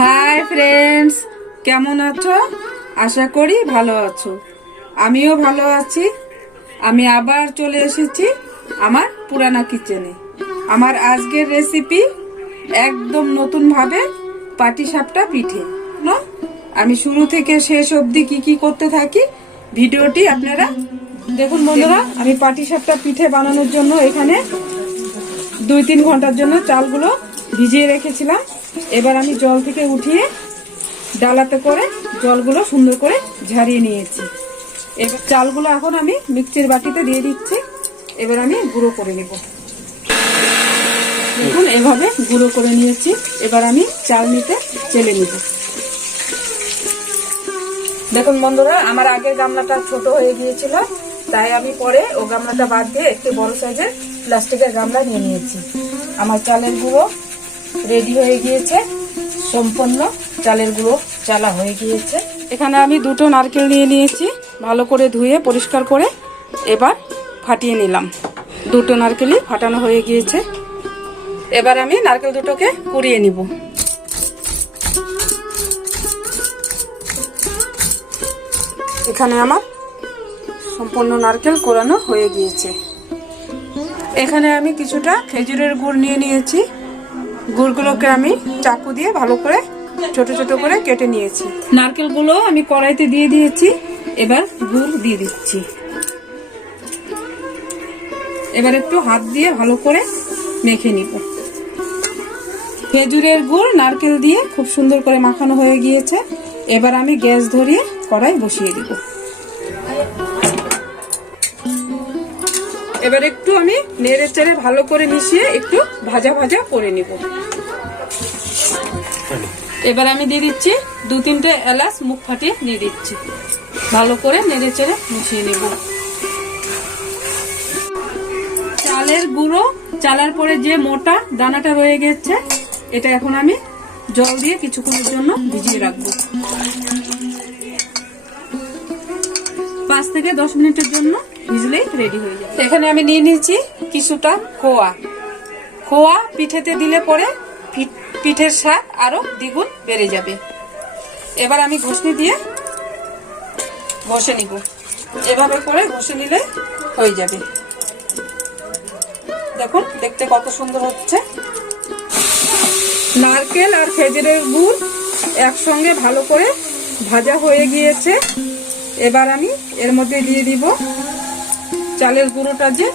Hi friends, কেমন আছো? আশা করি ভালো আছো। আমিও ভালো আছি। আমি আবার চলে এসেছি আমার পুরানা কিচেনে আমার আজকের রেসিপি একদম নতুনভাবে পাটিসাপটা পিঠে? আমি শুরু থেকে শেষ অবধি কি কি করতে থাকি, ভিডিওটি আপনারা দেখুন বন্ধুরা। আমি পাটিসাপটা পিঠে বানানোর জন্য এখানে দুই তিন ঘণ্টার জন্য চালগুলো ভিজিয়ে রেখেছিলাম। এবার আমি জল থেকে উঠিয়ে ডালাতে করে জলগুলো সুন্দর করে ঝারিয়ে নিয়েছি। এবার চালগুলো এখন আমি মিক্সির বাটিতে দিয়ে দিচ্ছি। এবার আমি গুঁড়ো করে নেব। দেখুন, এভাবে গুঁড়ো করে নিয়েছি। এবার আমি চাল নিতে চেলে নিব। দেখুন বন্ধুরা, আমার আগের গামলাটা ছোট হয়ে গিয়েছিল, তাই আমি পরে ও গামলাটা বাদ দিয়ে একটু বড় সাইজের প্লাস্টিকের গামলা নিয়ে নিয়েছি। আমার চালের গুঁড়ো রেডি হয়ে গিয়েছে। সম্পূর্ণ চালের গুঁড়ো চালা হয়ে গিয়েছে। এখানে আমি দুটো নারকেল নিয়ে নিয়েছি, ভালো করে ধুয়ে পরিষ্কার করে এবার ফাটিয়ে নিলাম। দুটো নারকেলই ফাটানো হয়ে গিয়েছে। এবার আমি নারকেল দুটোকে কুড়িয়ে নিব। এখানে আমার সম্পূর্ণ নারকেল কোরানো হয়ে গিয়েছে। এখানে আমি কিছুটা খেজুরের গুড় নিয়ে নিয়েছি। গুড়গুলোকে আমি চাকু দিয়ে ভালো করে ছোট ছোট করে কেটে নিয়েছি। নারকেলগুলো আমি কড়াইতে দিয়ে দিয়েছি। এবার গুড় দিয়ে দিচ্ছি। এবার একটু হাত দিয়ে ভালো করে মেখে নিব। খেজুরের গুড় নারকেল দিয়ে খুব সুন্দর করে মাখানো হয়ে গিয়েছে। এবার আমি গ্যাস ধরিয়ে কড়াই বসিয়ে দিব। এবার একটু আমি নেড়ে চেড়ে ভালো করে মিশিয়ে একটু ভাজা ভাজা করে নিব। এবার আমি দিয়ে দিচ্ছি দু তিনটে এলাচ, মুখ ফাটিয়ে দিয়ে দিচ্ছি। ভালো করে নেড়ে চেড়ে মিশিয়ে নিব। চালের গুঁড়ো, চালার পরে যে মোটা দানাটা রয়ে গেছে, এটা এখন আমি জল দিয়ে কিছুক্ষণের জন্য ভিজিয়ে রাখব। পাঁচ থেকে দশ মিনিটের জন্য ভিজলেই রেডি হয়ে যাবে। এখানে আমি নিয়ে নিয়েছি কিছুটা খোয়া খোয়া পিঠেতে দিলে পরে পিঠের স্বাদ আরও দ্বিগুণ বেড়ে যাবে। এবার আমি ঘষনি দিয়ে ঘষে নিব। এভাবে করে ঘষে নিলে হয়ে যাবে। দেখুন, দেখতে কত সুন্দর হচ্ছে। নারকেল আর খেজুরের গুড় একসঙ্গে ভালো করে ভাজা হয়ে গিয়েছে। এবার আমি এর মধ্যে দিয়ে দিব চালের গুঁড়োটা যে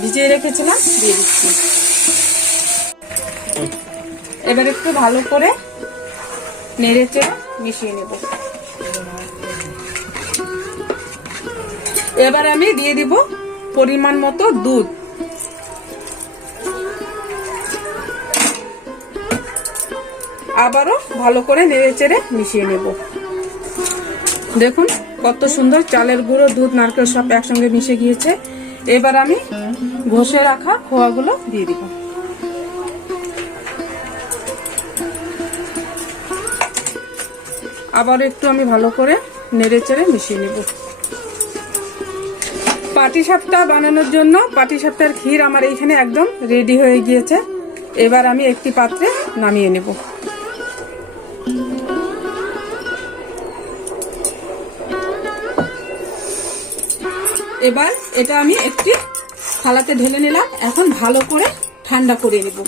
ভিজিয়ে রেখেছিলাম, দিয়ে দিচ্ছি। এবার একটু ভালো করে নেড়ে চেড়ে মিশিয়ে নেব। এবার আমি দিয়ে দিব পরিমাণ মতো দুধ। আবারও ভালো করে নেড়ে চেড়ে মিশিয়ে নেব। দেখুন, কত সুন্দর চালের গুঁড়ো, দুধ, নারকেল সব একসঙ্গে মিশে গিয়েছে। এবার আমি ঘষে রাখা খোয়াগুলো দিয়ে দিব। আবার একটু আমি ভালো করে নেড়ে চেড়ে মিশিয়ে নেব। পাটি সাপটা বানানোর জন্য পাটি সাপটার ক্ষীর আমার এইখানে একদম রেডি হয়ে গিয়েছে। এবার আমি একটি পাত্রে নামিয়ে নেব। এবার এটা আমি একটি থালাতে ঢেলে নিলাম। এখন ভালো করে ঠান্ডা করে নেব।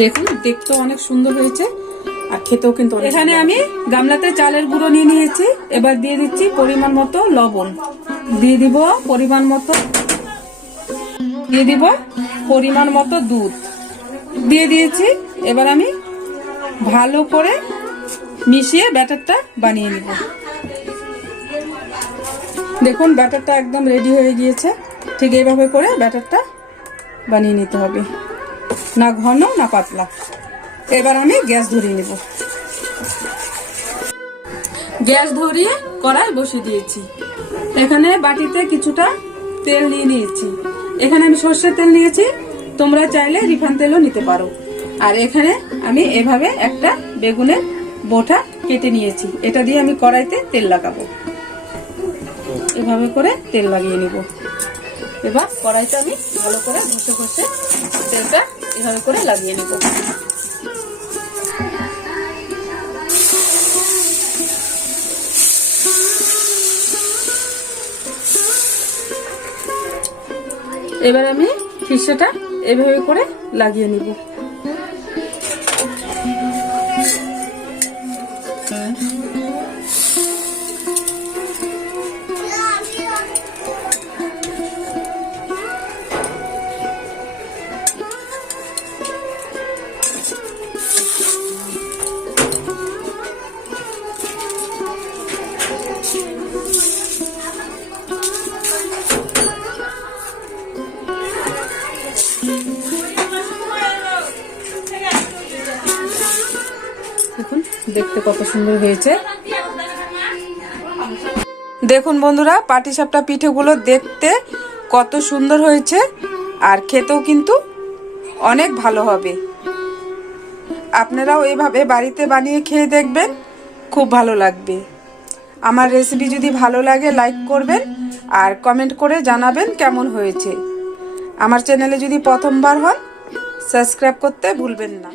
দেখুন দেখতেও অনেক সুন্দর হয়েছে আর খেতেও কিন্তু এখানে আমি গামলাতে চালের গুঁড়ো নিয়ে নিয়েছি। এবার দিয়ে দিচ্ছি পরিমাণ মতো লবণ। দিয়ে দিব পরিমাণ মতো দিয়ে দিব পরিমাণ মতো দুধ। দিয়ে দিয়েছি। এবার আমি ভালো করে মিশিয়ে ব্যাটারটা বানিয়ে নিব। দেখুন, ব্যাটারটা একদম রেডি হয়ে গিয়েছে। ঠিক এইভাবে করে ব্যাটারটা বানিয়ে নিতে হবে। না ঘন, না পাতলা। এবার আমি গ্যাস ধরিয়ে নেব। গ্যাস ধরিয়ে কড়াই বসিয়ে দিয়েছি। এখানে বাটিতে কিছুটা তেল নিয়ে নিয়েছি। এখানে আমি সর্ষের তেল নিয়েছি। তোমরা চাইলে রিফাইন তেলও নিতে পারো। আর এখানে আমি এভাবে একটা বেগুনের বোটা কেটে নিয়েছি। এটা দিয়ে আমি কড়াইতে তেল লাগাবো। এভাবে করে তেল লাগিয়ে নিব এবার কড়াইটা আমি ভালো করে ঘষে ঘষে তেলটা এভাবে করে লাগিয়ে নিব এবার আমি ফিসাটা এভাবে করে লাগিয়ে নিব Okay. দেখুন, দেখতে কত সুন্দর হয়েছে। দেখুন বন্ধুরা, পাটিসাপটা পিঠেগুলো দেখতে কত সুন্দর হয়েছে, আর খেতেও কিন্তু অনেক ভালো হবে। আপনারাও এভাবে বাড়িতে বানিয়ে খেয়ে দেখবেন, খুব ভালো লাগবে। আমার রেসিপি যদি ভালো লাগে লাইক করবেন আর কমেন্ট করে জানাবেন কেমন হয়েছে। আমার চ্যানেলে যদি প্রথমবার হন সাবস্ক্রাইব করতে ভুলবেন না।